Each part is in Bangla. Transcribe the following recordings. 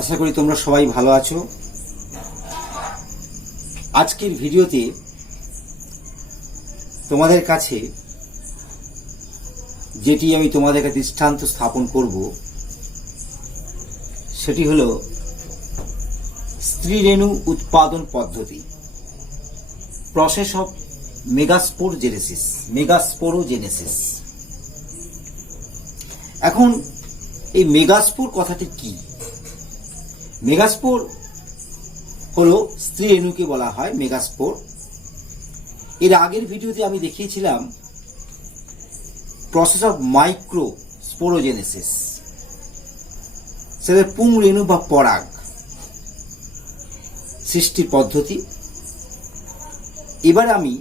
আশা করি তোমরা সবাই ভালো আছো। আজকের ভিডিওতে তোমাদের কাছে যেটি আমি তোমাদের কাছে দৃষ্টান্ত স্থাপন করব সেটি হলো স্ত্রীরেণু উৎপাদন পদ্ধতি, প্রসেস অফ মেগাস্পোরোজেনেসিস। এখন এই মেগাস্পোর কথাটি কি? মেগাস্পোর হলো স্ত্রীরেণুকে বলা হয় মেগাস্পোর। এর আগের ভিডিওতে আমি দেখিয়েছিলাম প্রসেস অফ মাইক্রোস্পোরোজেনেসিস, সেটা পুংরেণু বা পরাগ সৃষ্টির পদ্ধতি। এবার আমি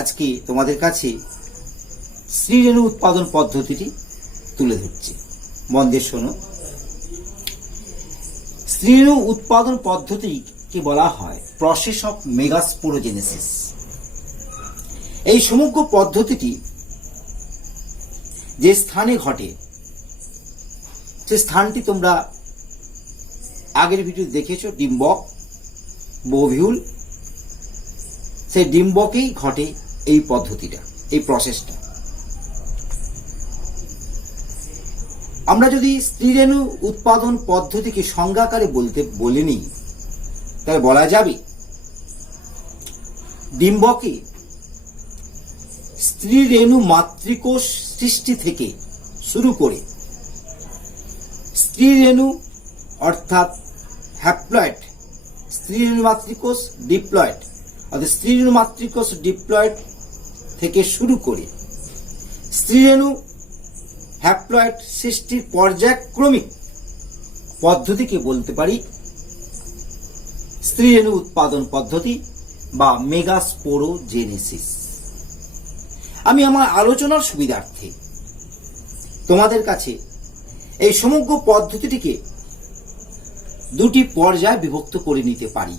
আজকে তোমাদের কাছে স্ত্রীরেণু উৎপাদন পদ্ধতিটি তুলে ধরছি, মন দিয়ে শোনো। স্ত্রীরেণু উৎপাদন পদ্ধতিকে বলা হয় প্রসেস অফ মেগাস্পোরোজেনেসিস। এই সমগ্র পদ্ধতিটি যে স্থানে ঘটে সে স্থানটি তোমরা আগের ভিডিও দেখেছো, ডিম্বক, বোভিউল। সেই ডিম্বকেই ঘটে এই পদ্ধতিটা, এই প্রসেসটা। আমরা যদি স্ত্রীরেণু উৎপাদন পদ্ধতিকে সংজ্ঞাকারে বলে নিই, তাহলে বলা যাবে ডিম্বকে স্ত্রীরেণু মাতৃকোষ সৃষ্টি থেকে শুরু করে স্ত্রীরেণু অর্থাৎ হ্যাপ্লয়েড, স্ত্রীরেণু মাতৃকোষ ডিপ্লয়েড অর্থাৎ স্ত্রীরেণু মাতৃকোষ ডিপ্লয়েড থেকে শুরু করে স্ত্রীরেণু হ্যাপ্লয়েড সৃষ্টির পর্যায়ক্রমিক পদ্ধতিকে বলতে পারি স্ত্রীরেণু উৎপাদন পদ্ধতি বা মেগাস্পোরোজেনেসিস। আমি আমার আলোচনার সুবিধার্থে তোমাদের কাছে এই সমগ্র পদ্ধতিটিকে দুটি পর্যায়ে বিভক্ত করে নিতে পারি।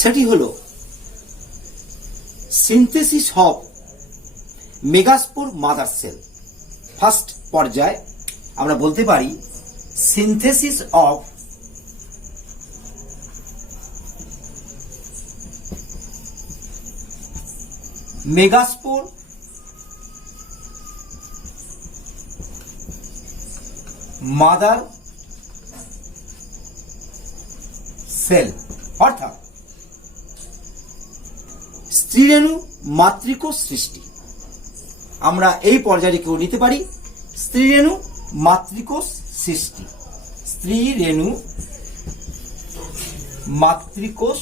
সেটি হল synthesis of megaspore mother sell. First পর্যায়ে আমরা বলতে পারি synthesis of megaspore mother sell, অর্থাৎ স্ত্রীরেণু মাতৃকোষ সৃষ্টি। আমরা এই পর্যায়টিকেও নিতে পারি স্ত্রীরেণু মাতৃকোষ সৃষ্টি, স্ত্রীরেণু মাতৃকোষ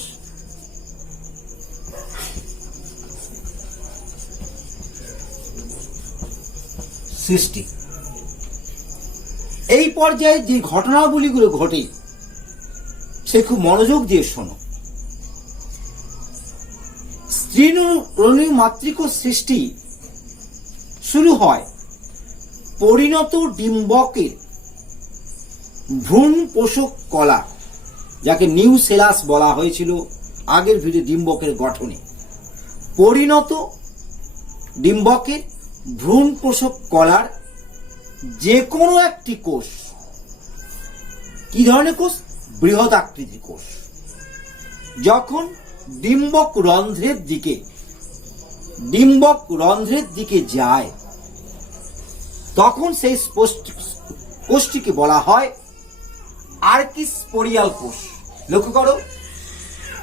সৃষ্টি। এই পর্যায়ে যে ঘটনাবলীগুলো ঘটে সে খুব মনোযোগ দিয়ে শোনো। স্ত্রীরেণু মাতৃকোষ সৃষ্টি শুরু হয় পরিণত ডিম্বকের ভ্রূণ পোষক কলা, যাকে নিউসেলাস বলা হয়েছিল আগের ভিডিও ডিম্বকের গঠনে। পরিণত ডিম্বকের ভ্রূণ পোষক কলার যে কোনো একটি কোষ, কি ধরনের কোষ? বৃহৎ আকৃতির কোষ, যখন ডিম্বক রন্ধ্রের দিকে যায় তখন সেই কোষটিকে বলা হয় আর্কিস্পোরিয়াল কোষ। লক্ষ্য করো,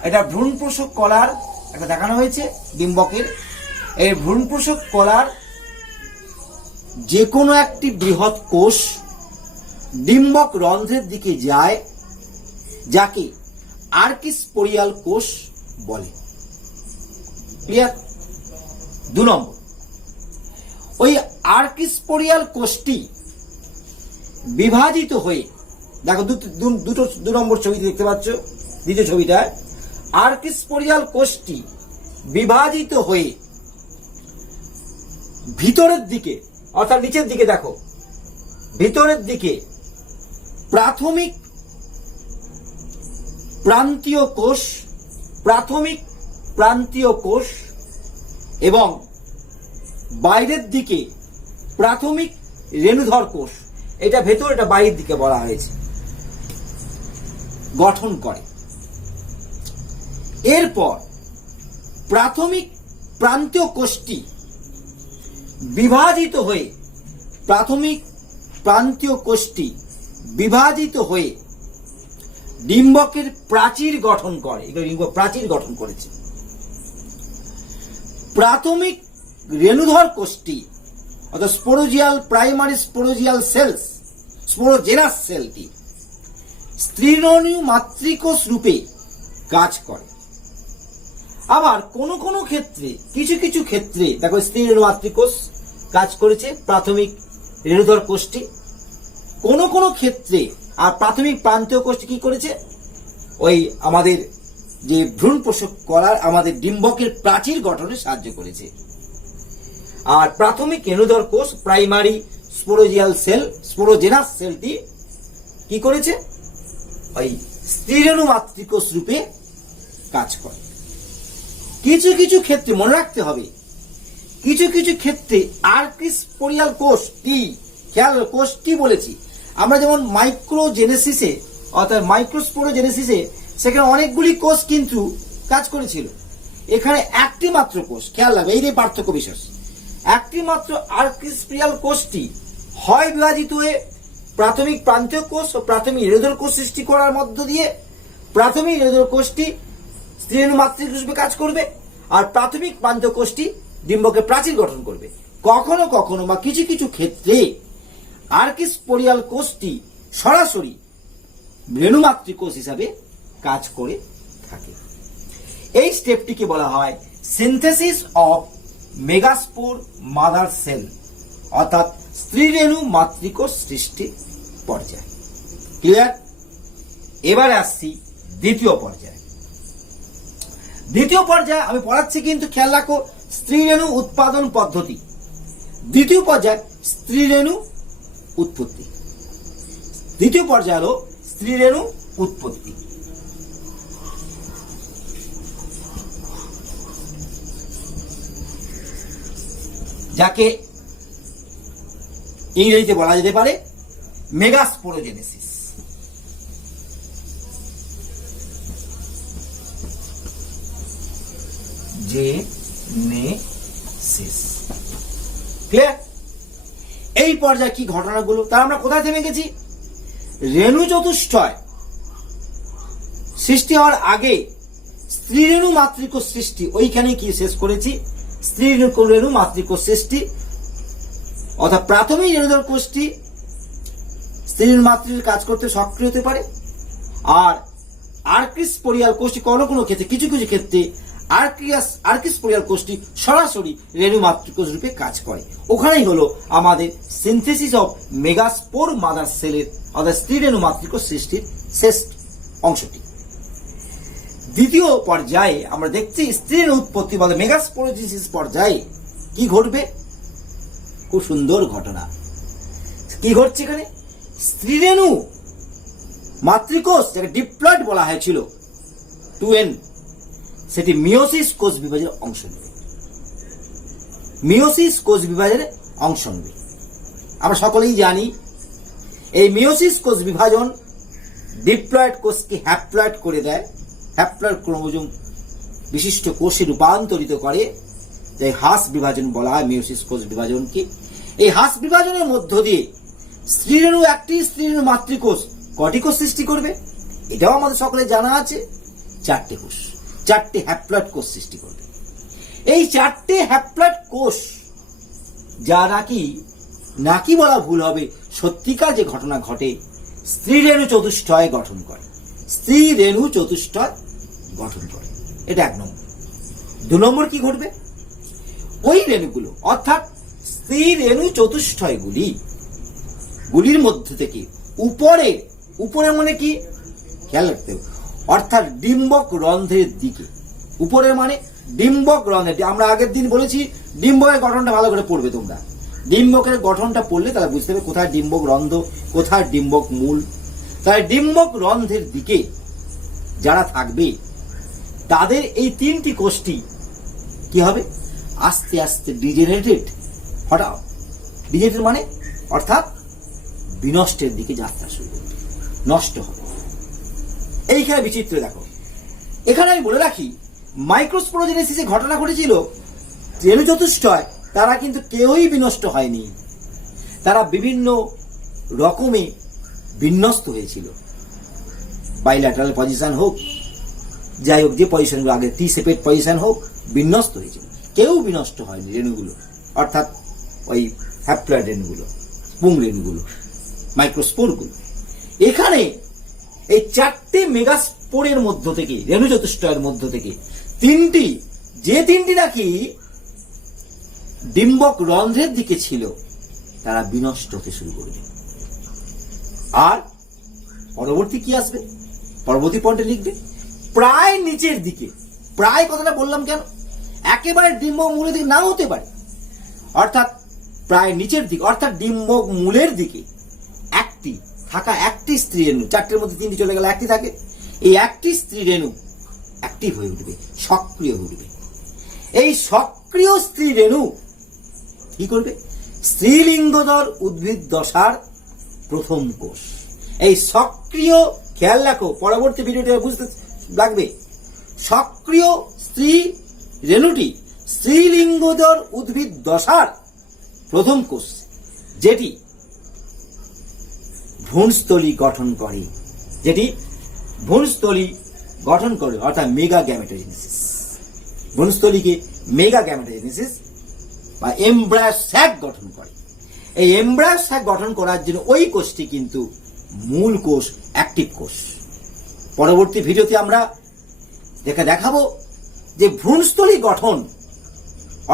এটা ভ্রূণ পোষক কলার একটা দেখানো হয়েছে ডিম্বকের। এই ভ্রূণ পোষক কলার যে কোনো একটি বৃহৎ কোষ ডিম্বক রন্ধ্রের দিকে যায়, যাকে আর্কিস্পোরিয়াল কোষ বলে। ক্লিয়ার? 2 নম্বর, ওই আর্কিস্পোরিয়াল কোষটি বিভাজিত হয়ে, দেখো 2 নম্বর ছবিতে দেখতে পাচ্ছ, দ্বিতীয় ছবিটায় আর্কিস্পোরিয়াল কোষটি বিভাজিত হয়ে ভিতরের দিকে অর্থাৎ নিচের দিকে, দেখো ভিতরের দিকে প্রাথমিক প্রান্তীয় কোষ এবং বাইরের দিকে প্রাথমিক রেণুধর কোষ, এটা ভেতর, এটা বাইরের দিকে বলা হয়েছে, গঠন করে। এরপর প্রাথমিক প্রান্তীয় কোষটি বিভাজিত হয়ে, প্রাথমিক প্রান্তীয় কোষটি বিভাজিত হয়ে ডিম্বকের প্রাচীর গঠন করে। এগুলো ডিম্বক প্রাচীর গঠন করেছে। প্রাথমিক রেণুধর কোষটি অর্থাৎ স্পোরোজিয়াল, প্রাইমারি স্পোরোজিয়াল সেলস, স্পোরোজেনাস সেলটি স্ত্রীরেণু মাতৃকোষ রূপে কাজ করে। আবার কোন কোন ক্ষেত্রে, কিছু কিছু ক্ষেত্রে দেখো স্ত্রীরেণু মাতৃকোষ কাজ করেছে প্রাথমিক রেণুধর কোষটি, কোন কোন ক্ষেত্রে আর প্রাথমিক প্রান্তীয় কোষটি কি করেছে, ওই আমাদের যে ভ্রূণ পোষক করার আমাদের ডিম্বকের প্রাচীর গঠনে সাহায্য করেছে। আর প্রাথমিক রেণুধর কোষ, প্রাইমারি স্পোরোজিয়াল সেল, স্পোরোজেনাস সেলটি কি করেছে, ওই স্ত্রীরেণু মাতৃকোষ রূপে কাজ করে। কিছু কিছু ক্ষেত্রে মনে রাখতে হবে, কিছু কিছু ক্ষেত্রে আর্কিস্পোরিয়াল কোষ টি, খেয়াল কোষ টি বলেছি আমরা, যেমন মাইক্রোজেনেসিসে অর্থাৎ মাইক্রোস্পোরোজেনেসিসে সেখানে অনেকগুলি কোষ কিন্তু কাজ করেছিল, এখানে একটি মাত্র কোষ, খেয়াল রাখবে এই যে পার্থক্য বিশেষ, একটি মাত্র আর্কিস্পোরিয়াল কোষটি হয় বিভাজিত হয়ে প্রাথমিক প্রান্তীয় কোষ ও প্রাথমিক রেণুধর কোষ সৃষ্টি করার মধ্য দিয়ে প্রাথমিক রেণুধর কোষটি স্ত্রীরেণু মাতৃকোষ রূপে কাজ করবে, আর প্রাথমিক প্রান্তীয় কোষটি ডিম্বকের প্রাচীর গঠন করবে। কখনো কখনো বা কিছু কিছু ক্ষেত্রে আর্কিস্পোরিয়াল কোষটি সরাসরি রেণু মাতৃকোষ হিসাবে কাজ করে থাকে। এই স্টেপটিকে বলা হয় synthesis of megaspore mother sell, অর্থাৎ স্ত্রীরেণু মাতৃকোষ সৃষ্টি পর্যায়। ক্লিয়ার? এবারে আসছি দ্বিতীয় পর্যায়ে। দ্বিতীয় পর্যায়ে আমি পড়াচ্ছি কিন্তু খেয়াল রাখো, স্ত্রীরেণু উৎপাদন পদ্ধতি। দ্বিতীয় পর্যায়ে স্ত্রীরেণু উৎপত্তি। দ্বিতীয় পর্যায়ে হলো স্ত্রীরেণু উৎপত্তি। যাকে ইংরেজিতে বলা যেতে পারে মেগাস্পোরোজেনেসিস। ক্লিয়ার? এই পর্যায়ে কি ঘটনাগুলো, তা আমরা কোথায় থেমে গেছি? রেণু চতুষ্টয় সৃষ্টি হওয়ার আগে স্ত্রীরেণু মাতৃকোষ সৃষ্টি, ওইখানে কি শেষ করেছি? স্ত্রীরেণু মাতৃকোষ সৃষ্টি, অর্থাৎ প্রাথমিক রেণুধর কোষটি স্ত্রীরেণু মাতৃর কাজ করতে সক্রিয় হতে পারে, আর আর্কিস্পোরিয়াল কোষটি কোনো কোনো ক্ষেত্রে, কিছু কিছু ক্ষেত্রে আর্কিস্পোরিয়াল কোষটি সরাসরি রেণু মাতৃকোষ রূপে কাজ করে। ওখানেই হলো আমাদের সিনথেসিস অফ মেগাস্পোর মাদার সেলের অর্থাৎ স্ত্রীরেণু মাতৃকোষ সৃষ্টির শেষ অংশটি। দ্বিতীয় পর্যায়ে আমরা দেখছি স্ত্রীরেণু উৎপত্তি বা মেগাস্পোরোজেনেসিস পর্যায়ে কি ঘটবে? খুব সুন্দর ঘটনা। কি ঘটছে এখানে? স্ত্রীরেণু মাতৃকোষ, যাকে ডিপ্লয়েড বলা হয়েছিল 2N, সেটি মিওসিস কোষ বিভাজনের অংশ নেবে। মিওসিস কোষ বিভাজনের অংশ নেবে। আমরা সকলেই জানি এই মিওসিস কোষ বিভাজন ডিপ্লয়েড কোষকে হ্যাপ্লয়েড করে দেয়, হ্যাপ্লয়েড ক্রোমোজোম বিশিষ্ট কোষে রূপান্তরিত করে, তাই হ্রাস বিভাজন বলা হয় মিওসিস কোষ বিভাজনকে। এই হ্রাস বিভাজনের মধ্য দিয়ে স্ত্রীরেণু, একটি স্ত্রীরেণু মাতৃকোষ কটি কোষ সৃষ্টি করবে? এটাও আমাদের সকলে জানা আছে, 4টে কোষ, 4টে হ্যাপ্লয়েড কোষ সৃষ্টি করবে। এই 4টে হ্যাপ্লয়েড কোষ, যা নাকি বলা ভুল হবে, সত্যিকার যে ঘটনা ঘটে, স্ত্রীরেণু চতুষ্টয় গঠন করে। স্ত্রীরেণু চতুষ্টয় গঠন করে, এটা 1 নম্বর। 2 নম্বর কি ঘটবে? ওই রেণুগুলো অর্থাৎ স্ত্রীরেণু চতুষ্টয় গুলির মধ্যে থেকে উপরে মানে কি খেয়াল রাখতে হবে, অর্থাৎ ডিম্বক রন্ধ্রের দিকে, উপরের মানে ডিম্বক রন্ধ্রের। আমরা আগের দিন বলেছি ডিম্বকের গঠনটা ভালো করে পড়বে তোমরা। ডিম্বকের গঠনটা পড়লে তারা বুঝতে হবে কোথায় ডিম্বক রন্ধ্র, কোথায় ডিম্বক মূল। তাই ডিম্বক রন্ধ্রের দিকে যারা থাকবে তাদের এই 3টি কোষটি কি হবে? আস্তে আস্তে ডিজেনারেটেড, ডিজেনারেটেড মানে অর্থাৎ বিনষ্টের দিকে যাত্রা শুরু করবে, নষ্ট হবে। এইখানে বিচিত্র দেখো, এখানে আমি বলে রাখি মাইক্রোস্পোরোজেনেসিসে ঘটনা ঘটেছিল, রেণু চতুষ্টয় তারা কিন্তু কেউই বিনষ্ট হয়নি, তারা বিভিন্ন রকমে বিন্যস্ত হয়েছিল। বাইল্যাটারাল পজিশন হোক, যাই হোক, যে পজিশনগুলো আগে টি সেপেট পজিশন হোক, বিন্যস্ত হয়েছিল, কেউ বিনষ্ট হয়নি রেণুগুলো, অর্থাৎ ওই হ্যাপ্লয়েড রেণুগুলো, পুং রেণুগুলো, মাইক্রোস্পোরগুলো। এখানে এই 4টে মেগাস্পোরের মধ্য থেকে, রেণু চতুষ্টয়ের মধ্য থেকে তিনটি নাকি ডিম্বক রন্ধ্রের দিকে ছিল, তারা বিনষ্ট হতে শুরু করবে। আর পরবর্তী কি আসবে, পরবর্তী পয়েন্টে লিখবে প্রায় নিচের দিকে। প্রায় কথাটা বললাম কেন, একেবারে ডিম্বক মূলের দিকে নাও হতে পারে, অর্থাৎ প্রায় নিচের দিকে, অর্থাৎ ডিম্বক মূলের দিকে একটি স্ত্রী রেণু, 4টের মধ্যে 3টি চলে গেলে 1টি থাকে, এই একটি স্ত্রী রেণু অ্যাক্টিভ হয়ে উঠবে, সক্রিয় হয়ে উঠবে। এই সক্রিয় স্ত্রী রেণু কি করবে, স্ত্রীলিঙ্গধর উদ্ভিদ দশার প্রথম কোষ। এই সক্রিয়, খেয়াল রাখো, পরবর্তী ভিডিওটা বুঝতে লাগবে, সক্রিয় স্ত্রী রেণুটি স্ত্রীলিঙ্গধর উদ্ভিদ দশার প্রথম কোষ, যেটি ভ্রূণস্থলী গঠন করে, অর্থাৎ মেগা গ্যামেটোজেনেসিস। ভ্রূণস্থলীকে মেগা গ্যামেটোজেনেসিস বা এমব্রায়ো স্যাক গঠন করে। এই এমব্রায়ো স্যাক গঠন করার জন্য ওই কোষটি কিন্তু মূল কোষ, অ্যাক্টিভ কোষ। পরবর্তী ভিডিওতে আমরা দেখাবো যে ভ্রূণস্থলী গঠন,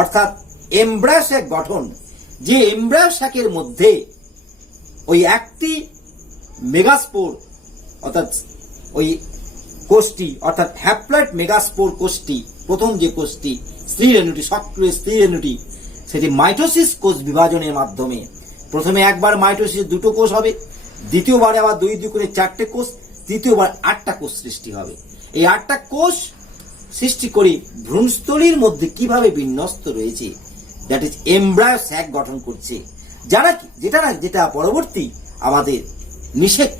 অর্থাৎ এমব্রায়ো স্যাক গঠন, যে এমব্রায়ো স্যাকের মধ্যে ওই একটি মেগাস্পোর, অর্থাৎ ওই কোষটি, অর্থাৎ হ্যাপ্লয়েড মেগাস্পোর কোষটি, প্রথম যে কোষটি স্ত্রী রেণুটি, সক্রিয় স্ত্রী রেণুটি, সেটি মাইটোসিস কোষ বিভাজনের মাধ্যমে প্রথমে একবার মাইটোসিসে 2টো কোষ হবে, দ্বিতীয়বারে আবার 2 করে 4টে কোষ, তৃতীয়বার 8টা কোষ সৃষ্টি হবে। এই 8টা কোষ সৃষ্টি করে ভ্রূণস্থলীর মধ্যে কিভাবে বিন্যস্ত রয়েছে, দ্যাট ইজ এমব্রায়ো স্যাক গঠন করছে, যেটা পরবর্তী আমাদের নিষেক,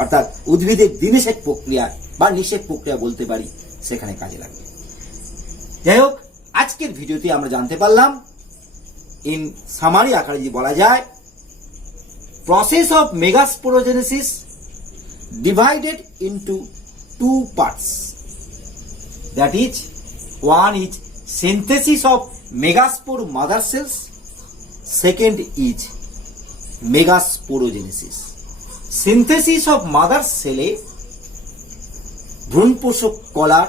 অর্থাৎ উদ্ভিদের দ্বিনিষেক প্রক্রিয়া বা নিষেক প্রক্রিয়া বলতে পারি, সেখানে কাজে লাগবে। যাই হোক, আজকের ভিডিওতে আমরা জানতে পারলাম, ইন সামারি আকারে যদি বলা যায়, process of megasporogenesis divided into 2 parts, that is, one is synthesis of megaspore mother cells, second is megasporogenesis. Synthesis of mother সেলে ভ্রূণপোষক কলার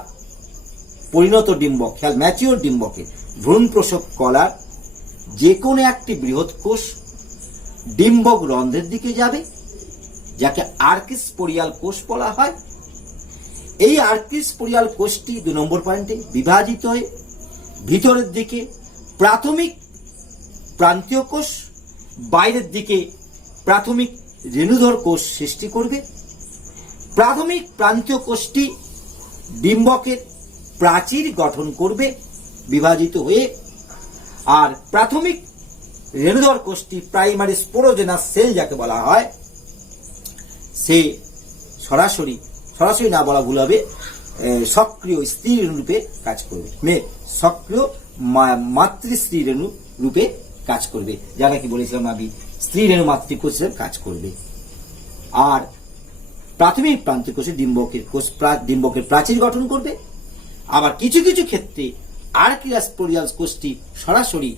পরিণত ডিম্বক, খেয়াল, ম্যাচিওর ডিম্বকের ভ্রূণপোষক কলার যে কোনো একটি বৃহৎ কোষ ডিম্বক রন্ধ্রের দিকে যাবে, যাকে আর্কিস্পোরিয়াল কোষ বলা হয়। এই আর্কিস্পোরিয়াল কোষটি 2 নম্বর পয়েন্টে বিভাজিত হয়ে ভিতরের দিকে প্রাথমিক প্রান্তীয় কোষ, বাইরের দিকে প্রাথমিক রেণুধর কোষ সৃষ্টি করবে। প্রাথমিক প্রান্তীয় কোষটি ডিম্বকের প্রাচীর গঠন করবে বিভাজিত হয়ে, আর প্রাথমিক রেণুধর কোষটি প্রাইমারি স্পোরোজেনাস সেল যাকে বলা হয়, সে সরাসরি না বলা ভুল হবে, সক্রিয় স্ত্রী রেণু রূপে কাজ করবে, সক্রিয় মাতৃস্ত্রী রেণু রূপে কাজ করবে, যারা কি বলেছিলাম আমি, স্ত্রী রেণু মাতৃকোষ হিসেবে কাজ করবে। আর প্রাথমিক প্রান্তীয় কোষে ডিম্বকের প্রাচীর গঠন করবে। আবার কিছু কিছু ক্ষেত্রে আর্কিস্পোরিয়াল কোষটি সরাসরি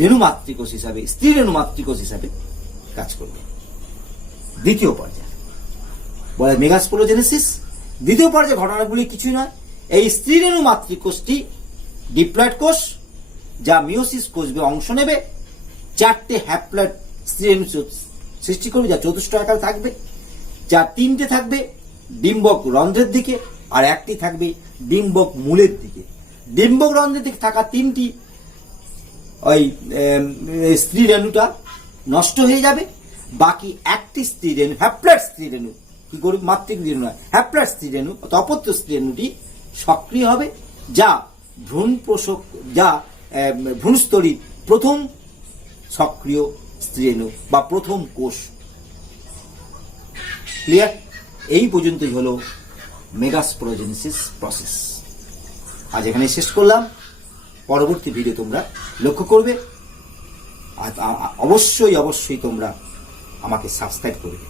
রেণু মাতৃকোষ হিসাবে, স্ত্রী রেণু মাতৃকোষ হিসাবে কাজ করবে। দ্বিতীয় পর্যায়ে বলে মেগাস্পোরোজেনেসিস। দ্বিতীয় পর্যায়ে ঘটনাগুলি কিছুই নয়, এই স্ত্রী রেণু মাতৃকোষটি ডিপ্লয়েড কোষ, যা মিওসিস কোষে অংশ নেবে, 4টে হ্যাপ্লয়েড স্ত্রী রেণু সৃষ্টি করবে, যা চতুষ্টয়াকার থাকবে, যা 3টে থাকবে ডিম্বক রন্ধ্রের দিকে, আর 1টি থাকবে ডিম্বক মূলের দিকে। ডিম্বক রন্ধ্রের দিকে থাকা 3টি ওই স্ত্রী রেণুটা নষ্ট হয়ে যাবে, বাকি 1টি স্ত্রী রেণু, হ্যাপ্লয়েড স্ত্রী রেণু, কি করবে, মাতৃক রেণু নয়, হ্যাপ্লয়েড স্ত্রী রেণু, অপত্য স্ত্রী রেণুটি সক্রিয় হবে, যা ভ্রূণস্থলীর প্রথম সক্রিয় স্ত্রী রেণু বা প্রথম কোষ ক্লিয়ার? এই পর্যন্তই হলো মেগাস্পোরোজেনেসিস প্রসেস। আজ এখানে শেষ করলাম। পরবর্তী ভিডিও তোমরা লক্ষ্য করবে। আর অবশ্যই তোমরা আমাকে সাবস্ক্রাইব করবে।